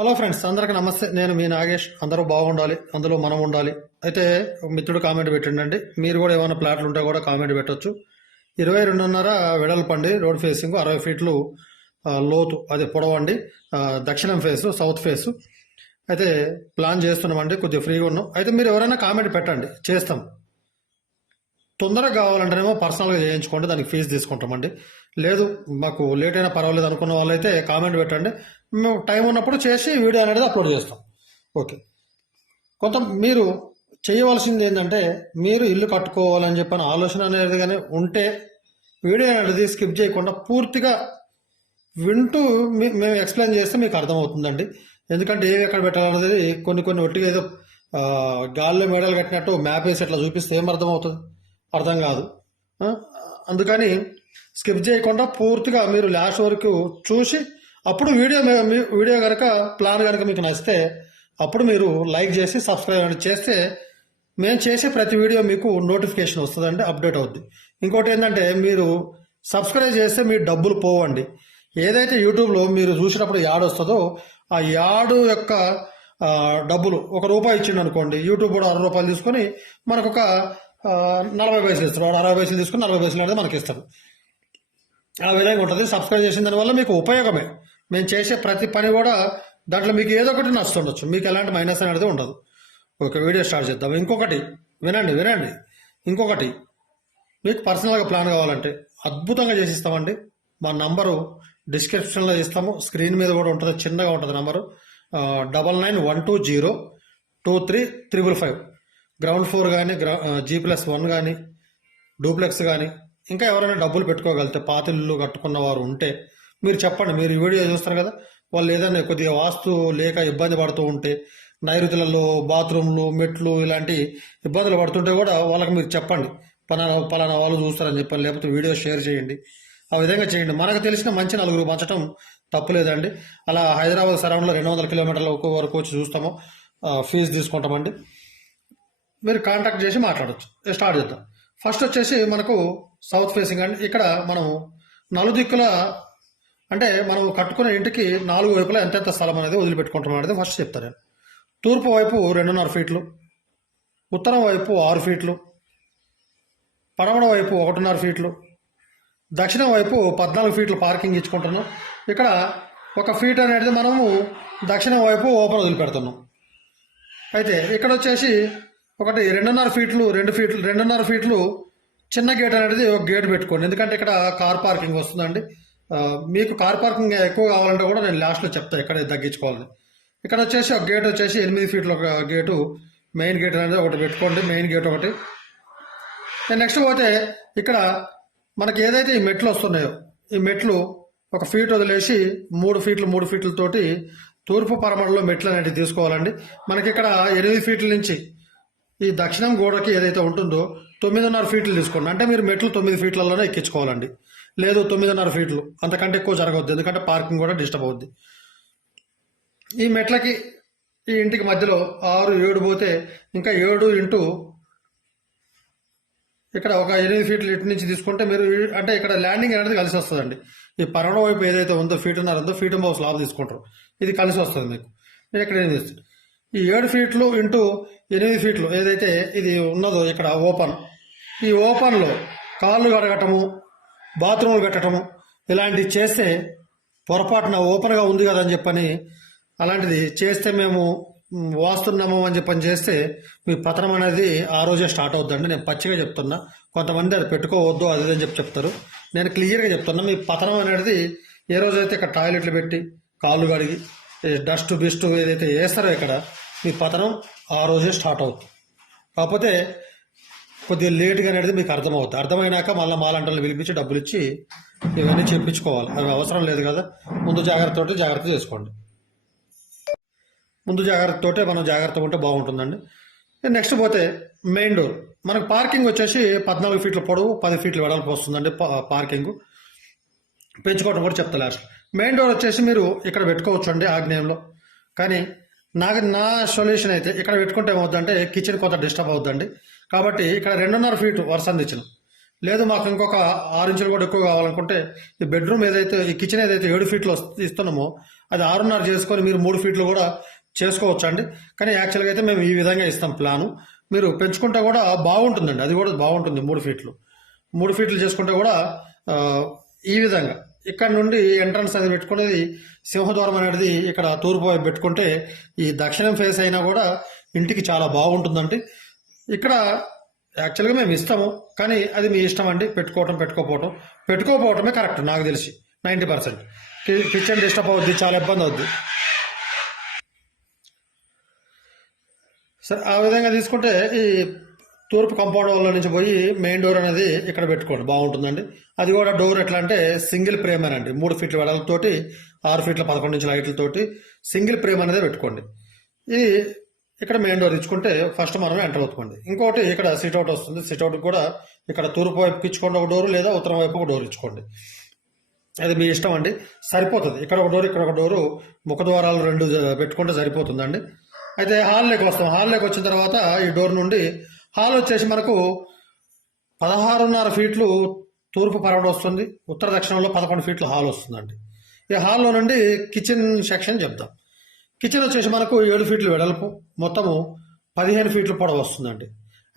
Hello friends అందరికి నమస్తే. నేను మీ నాగేష్. అందరూ బాగుండాలి. అందులో మనం ఉండాలి. అయితే మిత్రుడు కామెంట్ పెట్టిండండి. మీరు కూడా ఏమైనా ప్లాట్లు ఉంటే కూడా కామెంట్ పెట్టొచ్చు. ఇరవై రెండున్నర వెడల్పండి రోడ్ ఫేసింగ్ అరవై ఫీట్లు లోతు అది పొడవండి దక్షిణం ఫేసు సౌత్ ఫేసు అయితే ప్లాన్ చేస్తున్నామండి. కొద్దిగా ఫ్రీగా ఉన్నాం. అయితే మీరు ఎవరైనా కామెంట్ పెట్టండి. చేస్తాం. తొందరగా కావాలంటేనేమో పర్సనల్గా చేయించుకోండి. దానికి ఫీజు తీసుకుంటామండి. లేదు మాకు లేట్ అయినా పర్వాలేదు అనుకున్న వాళ్ళైతే కామెంట్ పెట్టండి. మేము టైం ఉన్నప్పుడు చేసి వీడియో అనేది అప్లోడ్ చేస్తాం. ఓకే కొంత మీరు చేయవలసింది ఏంటంటే మీరు ఇల్లు కట్టుకోవాలని చెప్పిన ఆలోచన అనేది కానీ ఉంటే వీడియో అనేది స్కిప్ చేయకుండా పూర్తిగా వింటూ మేము ఎక్స్ప్లెయిన్ చేస్తే మీకు అర్థమవుతుందండి. ఎందుకంటే ఏవి ఎక్కడ పెట్టాలనేది కొన్ని కొన్ని ఒట్టిగా ఏదో గాల్లో మేడలు కట్టినట్టు మ్యాప్ వేసి అట్లా చూపిస్తే ఏం అర్థమవుతుంది? అర్థం కాదు. అందుకని స్కిప్ చేయకుండా పూర్తిగా మీరు లాస్ట్ వరకు చూసి అప్పుడు వీడియో వీడియో కనుక ప్లాన్ కనుక మీకు నచ్చితే అప్పుడు మీరు లైక్ చేసి సబ్స్క్రైబ్ అనేది చేస్తే మేము చేసే ప్రతి వీడియో మీకు నోటిఫికేషన్ వస్తుందండి అప్డేట్ అవుద్ది. ఇంకోటి ఏంటంటే మీరు సబ్స్క్రైబ్ చేస్తే మీ డబ్బులు పోవండి. ఏదైతే యూట్యూబ్లో మీరు చూసినప్పుడు యాడ్ వస్తుందో ఆ యాడ్ యొక్క డబ్బులు ఒక రూపాయి ఇచ్చిండు అనుకోండి యూట్యూబ్ కూడా అరవై రూపాయలు తీసుకొని మనకు ఒక నలభై పైసలు ఇస్తారు వాడు అరవై పైసలు తీసుకుని నలభై పైసలు అనేది మనకి ఇస్తారు. ఆ విధంగా ఉంటుంది. సబ్స్క్రైబ్ చేసిన దానివల్ల మీకు ఉపయోగమే. మేము చేసే ప్రతి పని కూడా దాంట్లో మీకు ఏదో ఒకటి నచ్చుతుండొచ్చు మీకు ఎలాంటి మైనస్ అనేది ఉండదు. ఓకే వీడియో స్టార్ట్ చేద్దాం. ఇంకొకటి. వినండి వినండి. ఇంకొకటి. మీకు పర్సనల్గా ప్లాన్ కావాలంటే అద్భుతంగా చేసిస్తామండి మా నంబరు డిస్క్రిప్షన్లో ఇస్తాము. స్క్రీన్ మీద కూడా ఉంటుంది. చిన్నగా ఉంటుంది number. Double nine one two zero two three triple five ground floor కానీ గ్రౌ జీ ప్లస్ వన్ కానీ డూప్లెక్స్ కానీ ఇంకా ఎవరైనా డబ్బులు పెట్టుకోగలిగితే పాతిళ్ళు కట్టుకున్న వారు ఉంటే మీరు చెప్పండి మీరు ఈ వీడియో చూస్తారు కదా వాళ్ళు ఏదైనా కొద్దిగా వాస్తు లేక ఇబ్బంది పడుతూ ఉంటే నైరుతులలో బాత్రూమ్లు మెట్లు ఇలాంటి ఇబ్బందులు పడుతుంటే కూడా వాళ్ళకి మీరు చెప్పండి. పలానా పలానా వాళ్ళు చూస్తారని చెప్పండి లేకపోతే వీడియో షేర్ చేయండి. ఆ విధంగా చేయండి. మనకు తెలిసిన మంచి నలుగురు పంచడం తప్పులేదండి. అలా హైదరాబాద్ సరౌండ్లో రెండు వందల కిలోమీటర్ల వరకు వచ్చి చూస్తాము. ఫీజు తీసుకుంటామండి. మీరు కాంటాక్ట్ చేసి మాట్లాడచ్చు. స్టార్ట్ చేద్దాం. ఫస్ట్ వచ్చేసి మనకు సౌత్ ఫేసింగ్ అండి. ఇక్కడ మనం నలుదిక్కుల అంటే మనం కట్టుకునే ఇంటికి నాలుగు వైపులా ఎంతెంత స్థలం అనేది వదిలిపెట్టుకుంటున్నాం అనేది ఫస్ట్ చెప్తాను నేను. తూర్పు వైపు రెండున్నర ఫీట్లు ఉత్తరం వైపు ఆరు ఫీట్లు పడమడ వైపు ఒకటిన్నర ఫీట్లు దక్షిణం వైపు పద్నాలుగు ఫీట్లు పార్కింగ్ ఇచ్చుకుంటున్నాం. ఇక్కడ ఒక ఫీట్ అనేది మనము దక్షిణం వైపు ఓపెన్ వదిలిపెడుతున్నాం. అయితే ఇక్కడ వచ్చేసి ఒకటి రెండున్నర ఫీట్లు రెండు ఫీట్లు రెండున్నర ఫీట్లు చిన్న గేట్ అనేది ఒక గేట్ పెట్టుకోండి. ఎందుకంటే ఇక్కడ కార్ పార్కింగ్ వస్తుందండి. మీకు కార్ పార్కింగ్ ఎక్కువ కావాలంటే కూడా నేను లాస్ట్లో చెప్తాను ఇక్కడ తగ్గించుకోవాలని. ఇక్కడ వచ్చేసి ఒక గేట్ వచ్చేసి ఎనిమిది ఫీట్ల ఒక గేటు మెయిన్ గేట్ అనేది ఒకటి పెట్టుకోండి మెయిన్ గేట్ ఒకటి. నెక్స్ట్ పోతే ఇక్కడ మనకి ఏదైతే ఈ మెట్లు వస్తున్నాయో ఈ మెట్లు ఒక ఫీట్ వదిలేసి మూడు ఫీట్లు మూడు ఫీట్లతోటి తూర్పు పరమడలో మెట్లు అనేవి తీసుకోవాలండి. మనకి ఇక్కడ ఎనిమిది ఫీట్ల నుంచి ఈ దక్షిణం గోడకి ఏదైతే ఉంటుందో తొమ్మిదిన్నర ఫీట్లు తీసుకోండి. అంటే మీరు మెట్లు తొమ్మిది ఫీట్లలోనే ఎక్కించుకోవాలండి. లేదు తొమ్మిదిన్నర ఫీట్లు. అంతకంటే ఎక్కువ జరగవద్దు. ఎందుకంటే పార్కింగ్ కూడా డిస్టర్బ్ అవుద్ది. ఈ మెట్లకి ఈ ఇంటికి మధ్యలో ఆరు ఏడు పోతే ఇంకా ఏడు ఇంటూ ఇక్కడ ఒక ఎనిమిది ఫీట్లు ఇటు నుంచి తీసుకుంటే మీరు అంటే ఇక్కడ ల్యాండింగ్ అనేది కలిసి వస్తుందండి. ఈ పరణ వైపు ఏదైతే ఉందో ఫీట్ ఉన్నారో ఉందో ఫీట్ బాక్స్ లాభ తీసుకుంటారు. ఇది కలిసి వస్తుంది మీకు. నేను ఇక్కడ ఏం చేస్తాను? ఈ ఏడు ఫీట్లు ఇంటూ ఎనిమిది ఫీట్లు ఏదైతే ఇది ఉన్నదో ఇక్కడ ఓపెన్. ఈ ఓపెన్లో కాళ్ళు కడగటము బాత్రూములు కట్టడము ఇలాంటివి చేస్తే పొరపాటున ఓపెన్గా ఉంది కదా అని చెప్పని అలాంటిది చేస్తే మేము వాస్తున్నాము అని చెప్పని చేస్తే మీ పతనం అనేది ఆ రోజే స్టార్ట్ అవుద్దండి. నేను పచ్చిగా చెప్తున్నా. కొంతమంది అది పెట్టుకోవద్దు అది అని చెప్పి చెప్తారు. నేను క్లియర్గా చెప్తున్నా. మీ పతనం అనేది ఏ రోజైతే ఇక్కడ టాయిలెట్లు పెట్టి కాళ్ళు కడిగి డస్ట్ బిస్ట్ ఏదైతే వేస్తారో ఇక్కడ మీ పతనం ఆ రోజే స్టార్ట్ అవుతుంది. కాకపోతే కొద్దిగా లేట్గా అనేది మీకు అర్థమవుతుంది. అర్థమైనాక మళ్ళీ మాలంటలు పిలిపించి డబ్బులు ఇచ్చి ఇవన్నీ చెప్పించుకోవాలి. అవి అవసరం లేదు కదా. ముందు జాగ్రత్తతోటి జాగ్రత్త చేసుకోండి. ముందు జాగ్రత్తతోటే మనం జాగ్రత్తగా ఉంటే బాగుంటుందండి. నెక్స్ట్ పోతే మెయిన్ డోర్. మనకు పార్కింగ్ వచ్చేసి పద్నాలుగు ఫీట్ల పొడవు పది ఫీట్ల వెడల్పు వస్తుందండి పార్కింగ్. పెంచుకోవడం కూడా చెప్తా లాస్ట్. మెయిన్ డోర్ వచ్చేసి మీరు ఇక్కడ పెట్టుకోవచ్చు అండి ఆగ్నేయంలో. కానీ నాకు నా సొల్యూషన్ అయితే ఇక్కడ పెట్టుకుంటే ఏమవుతుందంటే కిచెన్ కొంత డిస్టర్బ్ అవుతుందండి కాబట్టి ఇక్కడ రెండున్నర ఫీట్ వరుస అందించిన లేదు మాకు ఇంకొక ఆరు ఇంచులు కూడా ఎక్కువ కావాలనుకుంటే ఈ బెడ్రూమ్ ఏదైతే ఈ కిచెన్ ఏదైతే ఏడు ఫీట్లు ఇస్తున్నామో అది ఆరున్నర చేసుకొని మీరు మూడు ఫీట్లు కూడా చేసుకోవచ్చు అండి కానీ యాక్చువల్గా అయితే మేము ఈ విధంగా ఇస్తాం ప్లాను. మీరు పెంచుకుంటే కూడా బాగుంటుందండి. అది కూడా బాగుంటుంది మూడు ఫీట్లు. మూడు ఫీట్లు చేసుకుంటే కూడా ఈ విధంగా. ఇక్కడ నుండి ఎంట్రన్స్ అనేది పెట్టుకునేది సింహద్వారం అనేది ఇక్కడ తూర్పు వైపు పెట్టుకుంటే ఈ దక్షిణం ఫేస్ అయినా కూడా ఇంటికి చాలా బాగుంటుందండి. ఇక్కడ యాక్చువల్గా మేము ఇస్తాము కానీ అది మీ ఇష్టం అండి. పెట్టుకోవటం పెట్టుకోపోవటం పెట్టుకోపోవటమే కరెక్ట్ నాకు తెలిసి. Ninety percent. కిచెన్ డిస్టర్బ్ అవుద్ది చాలా ఇబ్బంది అవుద్ది. సరే ఆ విధంగా తీసుకుంటే ఈ తూర్పు కంపౌండ్ వాళ్ళ నుంచి పోయి మెయిన్ డోర్ అనేది ఇక్కడ పెట్టుకోండి. బాగుంటుందండి. అది కూడా డోర్ ఎట్లా అంటే సింగిల్ ప్రేమ్ అండి. మూడు ఫీట్ల వెడలతోటి ఆరు ఫీట్ల పదకొండు ఇంచుల హైట్లతోటి సింగిల్ ప్రేమ్ అనేది పెట్టుకోండి. ఇది ఇక్కడ మెయిన్ డోర్ ఇచ్చుకుంటే ఫస్ట్ మనం ఎంటర్ అవుతుంది ఇంకోటి ఇక్కడ సిట్అవుట్ వస్తుంది. సిట్అవుట్ కూడా ఇక్కడ తూర్పు వైపు ఇచ్చుకోండి ఒక డోరు లేదా ఉత్తరం వైపు ఒక డోర్ ఇచ్చుకోండి. అది మీ ఇష్టం అండి. సరిపోతుంది. ఇక్కడ ఒక డోర్ ఇక్కడ ఒక డోరు ముఖద్వారాలు రెండు పెట్టుకుంటే సరిపోతుందండి. అయితే హాల్లోకి వస్తాం. హాల్లోకి వచ్చిన తర్వాత ఈ డోర్ నుండి హాల్ వచ్చేసి మనకు పదహారున్నర ఫీట్లు తూర్పు పరవడం వస్తుంది. ఉత్తర దక్షిణంలో పదకొండు ఫీట్లు హాల్ వస్తుందండి. ఈ హాల్లో నుండి కిచెన్ సెక్షన్ చెప్దాం. కిచెన్ వచ్చేసి మనకు ఏడు ఫీట్లు వెడల్పు మొత్తము పదిహేను ఫీట్లు పొడవు వస్తుందండి.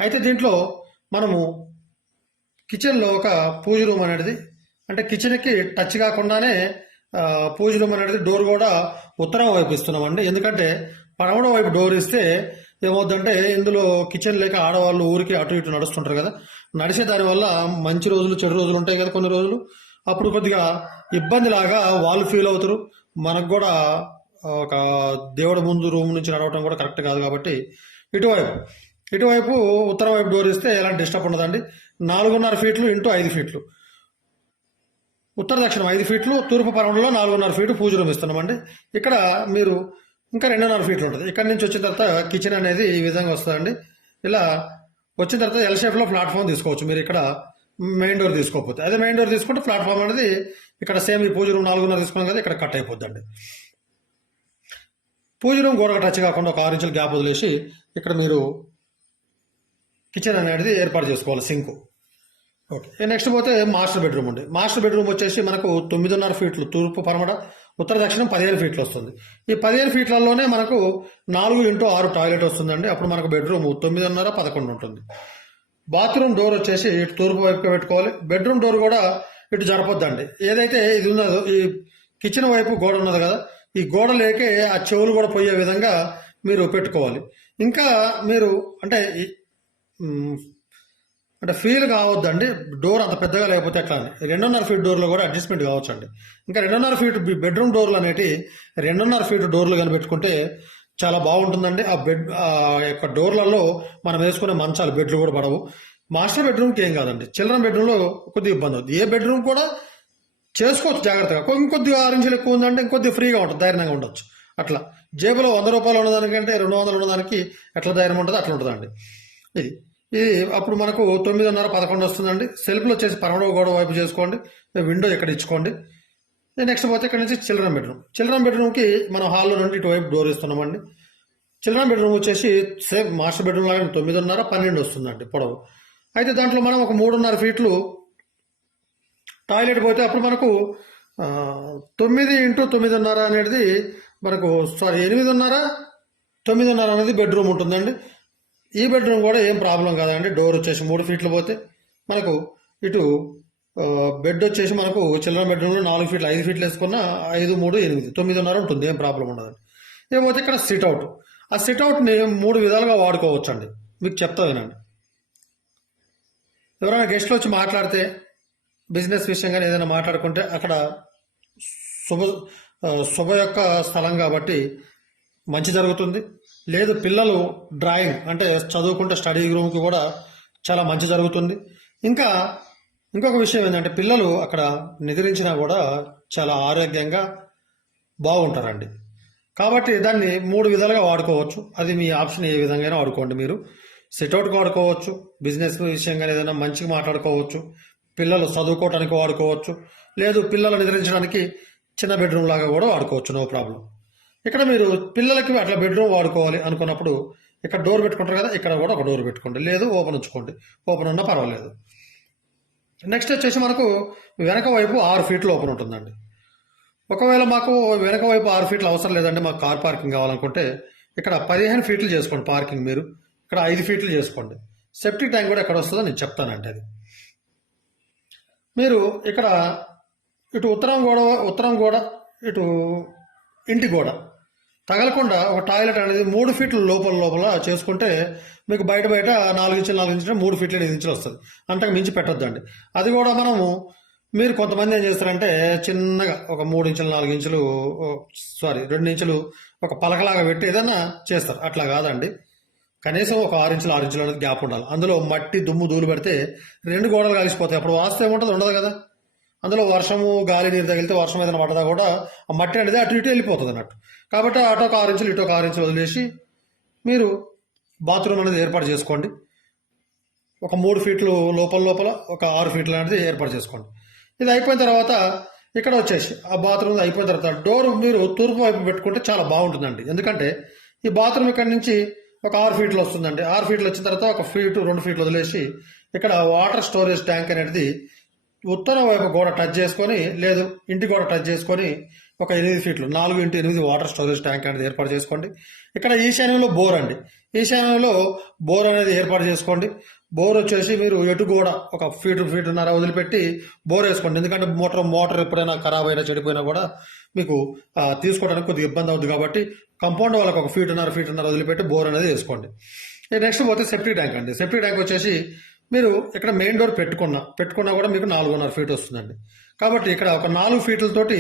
అయితే దీంట్లో మనము కిచెన్లో ఒక పూజ రూమ్ అనేది అంటే కిచెన్కి టచ్ కాకుండానే పూజ రూమ్ అనేది డోర్ కూడా ఉత్తరం వైపు ఇస్తున్నామండి. ఎందుకంటే పడమడ వైపు డోర్ ఇస్తే ఏమవుతుందంటే ఇందులో కిచెన్ లేక ఆడవాళ్ళు ఊరికి అటు ఇటు నడుస్తుంటారు కదా. నడిచే దానివల్ల మంచి రోజులు చెడు రోజులు ఉంటాయి కదా కొన్ని రోజులు. అప్పుడు కొద్దిగా ఇబ్బంది లాగా వాళ్ళు ఫీల్ అవుతారు. మనకు కూడా ఒక దేవుడి ముందు రూమ్ నుంచి నడవటం కూడా కరెక్ట్ కాదు కాబట్టి ఇటువైపు. ఇటువైపు ఉత్తరం వైపు డోర్ ఇస్తే ఎలాంటి డిస్టర్బ్ ఉండదండి. నాలుగున్నర ఫీట్లు ఇంటూ ఐదు ఫీట్లు ఉత్తర దక్షిణం ఐదు ఫీట్లు తూర్పు పరమంలో నాలుగున్నర ఫీటు పూజ రూమ్ ఇస్తున్నామండి. ఇక్కడ మీరు ఇంకా రెండున్నర ఫీట్లు ఉంటుంది. ఇక్కడ నుంచి వచ్చిన తర్వాత కిచెన్ అనేది ఈ విధంగా వస్తుందండి. ఇలా వచ్చిన తర్వాత ఎల్ షేప్లో ప్లాట్ఫామ్ తీసుకోవచ్చు. మీరు ఇక్కడ మెయిన్ డోర్ తీసుకోకపోతే. అదే మెయిన్ డోర్ తీసుకుంటే ప్లాట్ఫామ్ అనేది ఇక్కడ సేమ్ ఈ పూజ రూమ్ నాలుగున్నర తీసుకున్నాం కదా ఇక్కడ కట్ అయిపోద్దండి. పూజ రూమ్ గోడకు టచ్ కాకుండా ఒక ఆరు ఇంచుల గ్యాప్ వదిలేసి ఇక్కడ మీరు కిచెన్ అనేది ఏర్పాటు చేసుకోవాలి సింకు ఓకే నెక్స్ట్ పోతే మాస్టర్ బెడ్రూమ్ ఉంది మాస్టర్ బెడ్రూమ్ వచ్చేసి మనకు తొమ్మిదిన్నర ఫీట్లు తూర్పు పరమడ ఉత్తర దక్షిణం పదిహేను ఫీట్లు వస్తుంది. ఈ పదిహేను ఫీట్లలోనే మనకు నాలుగు ఇంటూ ఆరు టాయిలెట్ వస్తుందండి. అప్పుడు మనకు బెడ్రూమ్ తొమ్మిదిన్నర పదకొండు ఉంటుంది. బాత్రూమ్ డోర్ వచ్చేసి ఇటు తూర్పు వైపు పెట్టుకోవాలి. బెడ్రూమ్ డోర్ కూడా ఇటు జరపొద్దండి. ఏదైతే ఇది ఉన్నదో ఈ కిచెన్ వైపు గోడ ఉన్నది కదా ఈ గోడ లేకే ఆ చెవులు కూడా పోయే విధంగా మీరు పెట్టుకోవాలి. ఇంకా మీరు అంటే అంటే ఫీల్ కావద్దండి డోర్ అంత పెద్దగా లేకపోతే ఎట్లా అని రెండున్నర ఫీట్ డోర్లో కూడా అడ్జస్ట్మెంట్ కావచ్చు అండి ఇంకా రెండున్నర ఫీట్ బెడ్రూమ్ డోర్లు అనేటి రెండున్నర ఫీట్ డోర్లు కనిపెట్టుకుంటే చాలా బాగుంటుందండి. ఆ బెడ్ ఆ యొక్క డోర్లలో మనం వేసుకునే మంచాలు బెడ్లు కూడా పడవు. మాస్టర్ బెడ్రూమ్కి ఏం కాదండి. చిల్డ్రన్ బెడ్రూమ్లో కొద్దిగా ఇబ్బంది అవుతుంది ఏ బెడ్రూమ్ కూడా చేసుకోవచ్చు జాగ్రత్తగా. ఇంకొద్దిగా ఆరు ఎక్కువ ఉందంటే ఇంకొద్దిగా ఫ్రీగా ఉంటుంది ధైర్యంగా ఉండొచ్చు. అట్లా. జేబులో వంద రూపాయలు ఉన్నదానికంటే రెండు వందలు ఉన్నదానికి ఎట్లా ధైర్యం ఉంటుంది అట్లా ఉంటుందండి. ఇది. ఇది అప్పుడు మనకు తొమ్మిదిన్నర పదకొండు వస్తుందండి. సెల్ఫ్లో వచ్చేసి పరమడవ గోడ వైపు చేసుకోండి. విండో ఇక్కడ ఇచ్చుకోండి. నెక్స్ట్ పోతే ఇక్కడ నుంచి చిల్డ్రన్ బెడ్రూమ్. చిల్డ్రన్ బెడ్రూమ్కి మనం హాల్లో నుండి ఇటువైపు డోర్ ఇస్తున్నామండి. చిల్డ్రన్ బెడ్రూమ్ వచ్చేసి సేమ్ మాస్టర్ బెడ్రూమ్ లాగా తొమ్మిదిన్నర పన్నెండు వస్తుందండి పొడవు. అయితే దాంట్లో మనం ఒక మూడున్నర ఫీట్లు టాయిలెట్ పోతే అప్పుడు మనకు తొమ్మిది ఇంటూ తొమ్మిదిన్నర అనేది మనకు సారీ ఎనిమిదిన్నర తొమ్మిదిన్నర అనేది బెడ్రూమ్ ఉంటుందండి. ఈ బెడ్రూమ్ కూడా ఏం ప్రాబ్లం కాదండి. డోర్ వచ్చేసి మూడు ఫీట్లు పోతే మనకు ఇటు బెడ్ వచ్చేసి మనకు చిల్డ్రన్ బెడ్రూమ్లో నాలుగు ఫీట్లు ఐదు ఫీట్లు వేసుకున్న ఐదు మూడు ఎనిమిది తొమ్మిదిన్నర ఉంటుంది. ఏం ప్రాబ్లం ఉండదండి ఏమైతే ఇక్కడ సిట్ అవుట్ ఆ సిట్అవుట్ని మూడు విధాలుగా వాడుకోవచ్చు అండి మీకు చెప్తా వినండి. ఎవరైనా గెస్ట్లు వచ్చి మాట్లాడితే బిజినెస్ విషయంగా ఏదైనా మాట్లాడుకుంటే అక్కడ శుభ శుభ యొక్క స్థలం కాబట్టి మంచి జరుగుతుంది. లేదు పిల్లలు డ్రాయింగ్ అంటే చదువుకుంటే స్టడీ రూమ్కి కూడా చాలా మంచి జరుగుతుంది. ఇంకా ఇంకొక విషయం ఏంటంటే పిల్లలు అక్కడ నిద్రించినా కూడా చాలా ఆరోగ్యంగా బాగుంటారండి. కాబట్టి దాన్ని మూడు విధాలుగా వాడుకోవచ్చు. అది మీ ఆప్షన్ ఏ విధంగా వాడుకోండి మీరు. సిట్అవుట్కి వాడుకోవచ్చు బిజినెస్ విషయంగా ఏదైనా మంచిగా మాట్లాడుకోవచ్చు పిల్లలు చదువుకోవడానికి వాడుకోవచ్చు లేదు పిల్లలు నిద్రించడానికి చిన్న బెడ్రూమ్ లాగా కూడా వాడుకోవచ్చు నో ప్రాబ్లం ఇక్కడ మీరు పిల్లలకి అట్లా బెడ్రూమ్ వాడుకోవాలి అనుకున్నప్పుడు ఇక్కడ డోర్ పెట్టుకుంటారు కదా ఇక్కడ కూడా ఒక డోర్ పెట్టుకోండి. లేదు ఓపెన్ ఉంచుకోండి. ఓపెన్ ఉన్నా పర్వాలేదు. నెక్స్ట్ వచ్చేసి మనకు వెనక వైపు ఆరు ఫీట్లు ఓపెన్ ఉంటుందండి. ఒకవేళ మాకు వెనక వైపు ఆరు ఫీట్లు అవసరం లేదండి మాకు కార్ పార్కింగ్ కావాలనుకుంటే ఇక్కడ పదిహేను ఫీట్లు చేసుకోండి పార్కింగ్ మీరు. ఇక్కడ ఐదు ఫీట్లు చేసుకోండి. సెప్టిక్ ట్యాంక్ కూడా ఎక్కడ వస్తుందో నేను చెప్తానండి అది. మీరు ఇక్కడ ఇటు ఉత్తరం గోడ ఉత్తరం గోడ ఇటు ఇంటి గోడ తగలకుండా ఒక టాయిలెట్ అనేది మూడు ఫీట్ల లోపల లోపల చేసుకుంటే మీకు బయట బయట నాలుగు ఇంచులు నాలుగు ఇంచులు మూడు ఫీట్లు ఎనిమిది ఇంచులు వస్తుంది. అంతకు మించి పెట్టొద్దండి. అది కూడా మనము మీరు కొంతమంది ఏం చేస్తారంటే చిన్నగా ఒక మూడు ఇంచులు నాలుగు ఇంచులు సారీ రెండు ఇంచులు ఒక పలకలాగా పెట్టి ఏదైనా చేస్తారు. అట్లా కాదండి. కనీసం ఒక ఆరు ఇంచులు ఆరు ఇంచులు అనేది గ్యాప్ ఉండాలి. అందులో మట్టి దుమ్ము దూలు పెడితే రెండు గోడలు కలిసిపోతాయి. అప్పుడు వాస్తే ఏముంటుంది? ఉండదు కదా. అందులో వర్షము గాలి నీరు తగిలితే వర్షం ఏదైనా పడదా కూడా ఆ మట్టి అనేది అటు ఇటు వెళ్ళిపోతుంది అన్నట్టు. కాబట్టి అటు ఒక ఆరు ఇంచులు ఇటు ఒక ఆరు ఇంచులు వదిలేసి మీరు బాత్రూమ్ అనేది ఏర్పాటు చేసుకోండి. ఒక మూడు ఫీట్లు లోపల లోపల ఒక ఆరు ఫీట్లు అనేది ఏర్పాటు చేసుకోండి. ఇది అయిపోయిన తర్వాత ఇక్కడ వచ్చేసి ఆ బాత్రూమ్ అయిపోయిన తర్వాత డోర్ మీరు తూర్పు వైపు పెట్టుకుంటే చాలా బాగుంటుందండి. ఎందుకంటే ఈ బాత్రూమ్ ఇక్కడ నుంచి ఒక ఆరు ఫీట్లు వస్తుందండి. ఆరు ఫీట్లు వచ్చిన తర్వాత ఒక ఫీటు రెండు ఫీట్లు వదిలేసి ఇక్కడ వాటర్ స్టోరేజ్ ట్యాంక్ అనేది ఉత్తరం వైపు గోడ టచ్ చేసుకొని లేదు ఇంటి గోడ టచ్ చేసుకొని ఒక ఎనిమిది ఫీట్లు నాలుగు ఇంటి ఎనిమిది వాటర్ స్టోరేజ్ ట్యాంక్ అనేది ఏర్పాటు చేసుకోండి. ఇక్కడ ఈశాన్యంలో బోర్ అండి. ఈశాన్యంలో బోర్ అనేది ఏర్పాటు చేసుకోండి. బోర్ వచ్చేసి మీరు ఎటు గోడ ఒక ఫీట్ ఫీటున్నర వదిలిపెట్టి బోర్ వేసుకోండి. ఎందుకంటే మోటార్ మోటార్ ఎప్పుడైనా ఖరాబ్ అయినా చెడిపోయినా కూడా మీకు తీసుకోవడానికి కొద్దిగా ఇబ్బంది అవుతుంది కాబట్టి కంపౌండ్ వాళ్ళకి ఒక ఫీటున్నర ఫీటున్నర వదిలిపెట్టి బోర్ అనేది వేసుకోండి. నెక్స్ట్ పోతే సెప్టిక్ ట్యాంక్ అండి. సెప్టిక్ ట్యాంక్ వచ్చేసి మీరు ఇక్కడ మెయిన్ డోర్ పెట్టుకున్నా పెట్టుకున్నా కూడా మీకు నాలుగున్నర ఫీట్ వస్తుందండి. కాబట్టి ఇక్కడ ఒక నాలుగు ఫీట్లతోటి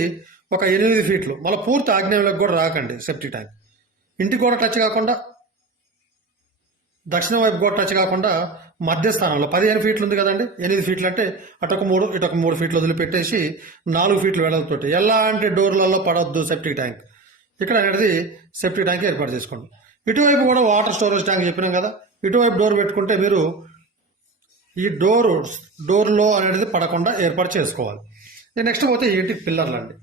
ఒక ఎనిమిది ఫీట్లు మళ్ళీ పూర్తి ఆగ్నేయంలోకి కూడా రాకండి సెప్టిక్ ట్యాంక్ ఇంటి కూడా టచ్ కాకుండా దక్షిణ వైపు కూడా టచ్ కాకుండా మధ్య స్థానంలో పదిహేను ఫీట్లు ఉంది కదండి ఎనిమిది ఫీట్లు అంటే అటొక మూడు ఇటొక మూడు ఫీట్లు వదిలిపెట్టేసి నాలుగు ఫీట్లు వెడల్తోటి ఎలాంటి డోర్లలో పడవద్దు సెప్టిక్ ట్యాంక్ ఇక్కడ అనేది సెప్టిక్ ట్యాంక్ ఏర్పాటు చేసుకోండి. ఇటువైపు కూడా వాటర్ స్టోరేజ్ ట్యాంక్ చెప్పినాం కదా ఇటువైపు డోర్ పెట్టుకుంటే మీరు ఈ డోర్ డోర్లో అనేది పడకుండా ఏర్పాటు చేసుకోవాలి. నెక్స్ట్ పోతే ఏంటి? పిల్లర్లు అండి.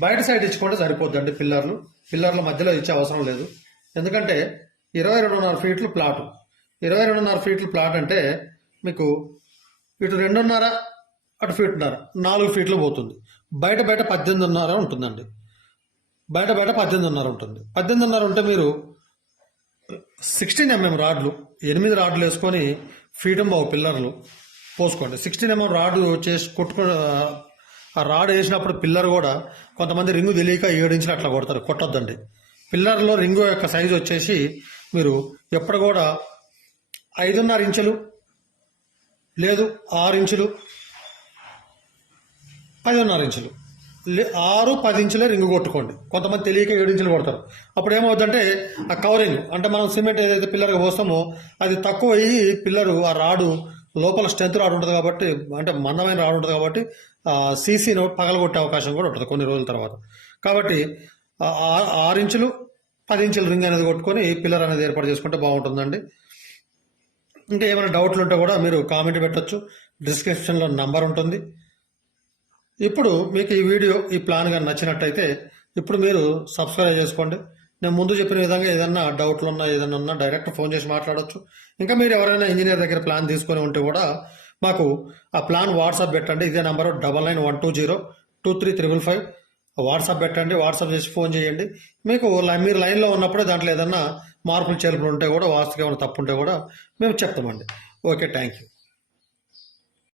బయట సైడ్ ఇచ్చుకుంటే సరిపోద్దండి పిల్లర్లు. పిల్లర్ల మధ్యలో ఇచ్చే అవసరం లేదు. ఎందుకంటే ఇరవై రెండున్నర ఫీట్లు ప్లాటు ఇరవై రెండున్నర ఫీట్లు ప్లాట్ అంటే మీకు ఇటు రెండున్నర అటు ఫీట్న్నర నాలుగు ఫీట్లు పోతుంది. బయట బయట పద్దెనిమిదిన్నర ఉంటుందండి. బయట బయట పద్దెనిమిదిన్నర ఉంటుంది. పద్దెనిమిదిన్నర ఉంటే మీరు సిక్స్టీన్ ఎంఎం రాడ్లు ఎనిమిది రాడ్లు వేసుకొని ఫ్రీడమ్ బావు పిల్లర్లు పోసుకోండి. సిక్స్టీన్ ఎంఎం రాడ్ చేసి కొట్టుకు ఆ రాడ్ వేసినప్పుడు పిల్లర్ కూడా కొంతమంది రింగు తెలియక ఏడు ఇంచులు అట్లా కొడతారు. కొట్టొద్దండి. పిల్లర్లో రింగు యొక్క సైజు వచ్చేసి మీరు ఎప్పుడు కూడా ఐదున్నర ఇంచులు లేదు ఆరు ఇంచులు పదిన్నర ఇంచులు. ఆరు పది ఇంచులే రింగు కొట్టుకోండి. కొంతమంది తెలియక ఏడు ఇంచులు కొడతారు. అప్పుడు ఏమవుతుందంటే ఆ కవరింగ్ అంటే మనం సిమెంట్ ఏదైతే పిల్లర్గా పోస్తామో అది తక్కువ అయ్యి పిల్లరు ఆ రాడు లోపల స్ట్రెంత్ రాడు ఉంటుంది కాబట్టి అంటే మందమైన రాడు ఉంటుంది కాబట్టి సీసీ పగలగొట్టే అవకాశం కూడా ఉంటుంది కొన్ని రోజుల తర్వాత. కాబట్టి ఆ ఆరు ఇంచులు పది ఇంచుల రింగ్ అనేది కొట్టుకొని పిల్లర్ అనేది ఏర్పాటు చేసుకుంటే బాగుంటుందండి. ఇంకా ఏమైనా డౌట్లు ఉంటే కూడా మీరు కామెంట్ పెట్టచ్చు. డిస్క్రిప్షన్లో నంబర్ ఉంటుంది. ఇప్పుడు మీకు ఈ వీడియో ఈ ప్లాన్ కానీ నచ్చినట్టయితే ఇప్పుడు మీరు సబ్స్క్రైబ్ చేసుకోండి. నేను ముందు చెప్పిన విధంగా ఏదన్నా డౌట్లు ఉన్నా ఏదన్నా ఉన్నా డైరెక్ట్ ఫోన్ చేసి మాట్లాడచ్చు. ఇంకా మీరు ఎవరైనా ఇంజనీర్ దగ్గర ప్లాన్ తీసుకొని ఉంటే కూడా మాకు ఆ ప్లాన్ వాట్సాప్ పెట్టండి. ఇదే number double nine one two zero two three triple five. WhatsApp పెట్టండి వాట్సాప్ చేసి ఫోన్ చేయండి. మీకు మీరు లైన్లో ఉన్నప్పుడే దాంట్లో ఏదన్నా మార్పులు చేర్పులు ఉంటే కూడా వాస్తవం ఏమైనా తప్పు ఉంటే కూడా మేము చెప్తామండి. Okay thank you